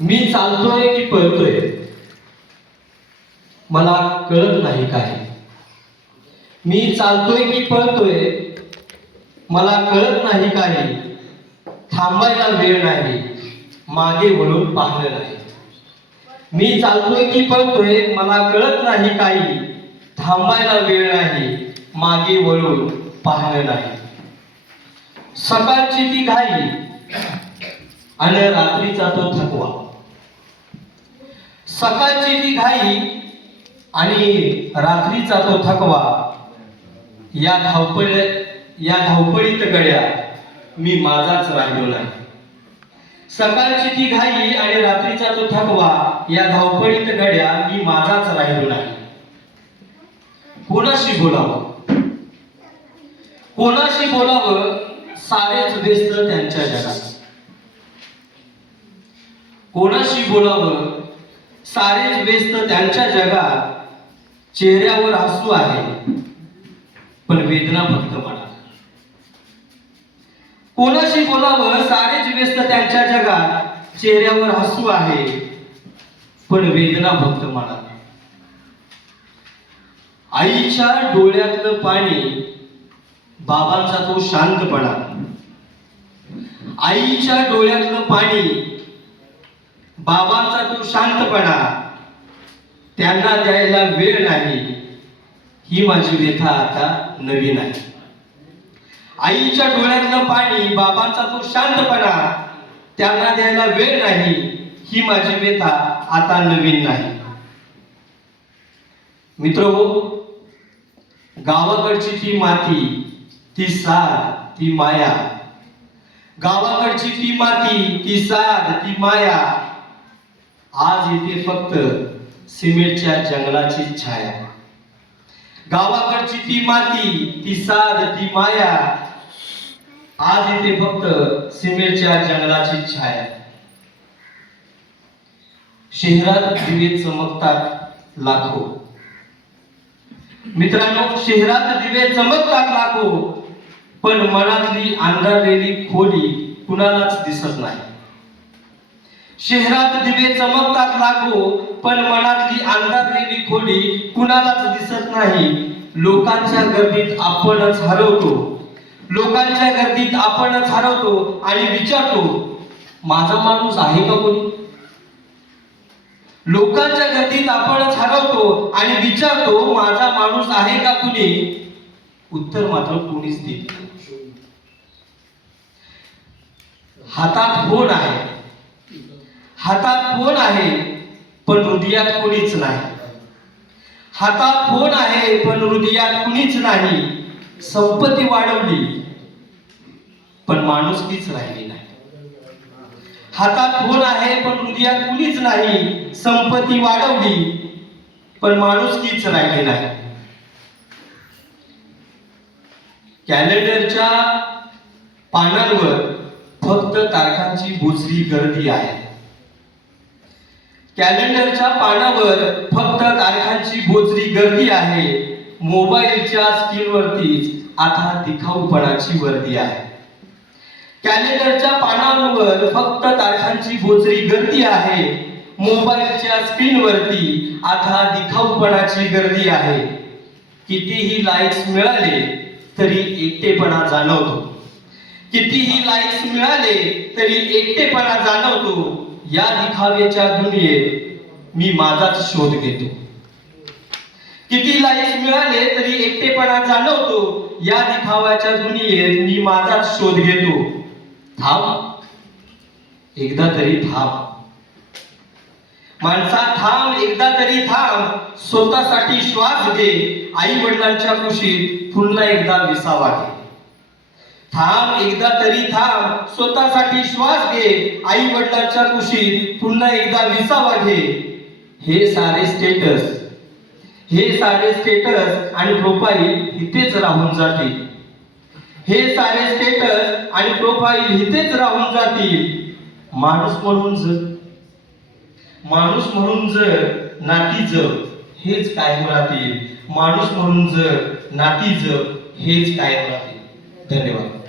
मी चालतोय की पळतोय मला कळत नाही काय. मी चालतोय की पळतोय मला कळत नाही काय. थांबायला वेळ नाही मागे वळून पाहिलं नाही. मी चालतोय की पळतोय मला कळत नाही काही. थांबायला वेळ नाही मागे वळून पाहिलं नाही. सकाळची ती घाई आणि रात्रीचा तो थकवा. सकाळची ती घाई आणि रात्रीचा तो थकवा. या धावपळीत गड्या मी माझाच राहिलो नाही. सकाळची ती घाई आणि रात्रीचा तो थकवा. या धावपळीत गड्या मी माझाच राहिलो नाही. कोणाशी बोलावं कोणाशी बोलावं सारेच व्यस्त त्यांच्या जगात. कोणाशी बोलावं सारेच व्यस्त त्यांच्या जगात. चेहऱ्यावर हसू आहे पण वेदना फक्त मनात. कोणाशी बोलावं सारेच व्यस्त त्यांच्या जगात. चेहऱ्यावर हसू आहे पण वेदना फक्त मनात. आईच्या डोळ्यातलं पाणी बाबांचा तो शांतपणा. आईच्या डोळ्यातलं पाणी बाबांचा तो शांतपणा. त्यांना द्यायला वेळ नाही ही माझी व्यथा आता नवीन आहे. आईच्या डोळ्यातलं पाणी बाबांचा तो शांतपणा. त्यांना द्यायला वेळ नाही ही माझी व्यथा आता नवीन नाही. मित्रहो, गावाकडची ती माती ती साध ती माया. गावाकडची ती माती ती साध ती माया. आज इथे फक्त सिमेंटच्या जंगलाची छाया. गावाकडची ती माती ती साध ती माया. आज इथे फक्त सिमेंटच्या जंगलाची छाया. शहरात दिवे चमकतात लाखो. मित्रांनो, शहरात दिवे चमकतात लाखो पण मनातली अंधारलेली खोली कुणालाच दिसत नाही. शहरात दिवे चमकतात लाखो पण मनातली अंधारलेली खोली कुणालाच दिसत नाही. लोकांच्या गर्दीत आपणच हरवतो. लोकांच्या गर्दीत आपणच हरवतो आणि विचारतो माझा माणूस आहे का कोणी. लोकांच्या गर्दीत आपणच हरवतो आणि विचारतो माझा माणूस आहे का कुणी. उत्तर मात्र कोणीच देत नाही. हातात फोन आहे हातात फोन आहे पण हृदयात कुणीच नाही. हातात फोन आहे पण हृदयात कुणीच नाही. संपत्ती वाढवली पण माणुसकीच राहिली नाही. हातात फोन आहे पण हृदयात कुणीच नाही. संपत्ती वाढवली पण माणुसकीच राहिली नाही. कॅलेंडरच्या पानांवर फक्त तारखांची बोचरी गर्दी आहे. कॅलेंडरच्या पानावर फक्त तारखांची बोचरी गर्दी आहे. मोबाईलच्या स्क्रीनवरती आता दिखाऊपणाची वर्दी आहे. कॅलेंडरच्या पानांवर फक्त तारखांची बोचरी गर्दी आहे. मोबाईलच्या स्क्रीनवरती आता दिखाऊपणाची गर्दी आहे. कितीही लाईक्स मिळाले तरी एकटेपणा जाणवतो. कितीही लाईक्स मिळाले तरी एकटेपणा जाणवतो. या दिखाव्याच्या दुनियेत मी माझाच शोध घेतो. किती लाईक्स मिळाले तरी एकटेपणा जाणवतो. या दिखाव्याच्या दुनियेत मी माझाच शोध घेतो. थांब, एकदा तरी थांब. माणसा थांब, एकदा तरी थांब. स्वतःसाठी श्वास घे. आई वडिलांच्या कुशीत पुन्हा एकदा विसावा घे. थांब, एकदा तरी थांब. स्वतःसाठी श्वास घे. आई वडिलांच्या कुशीत पुन्हा एकदा विसावा घे. हे सारे स्टेटस आणि प्रोफाईल इथेच राहून जातील. हे सारे स्टेटस आणि प्रोफाईल इथेच राहून जातील. माणूस म्हणून जर नाती जग हेच कायम राहतील. माणूस म्हणून जर नाती जग हेच कायम राहतील. धन्यवाद.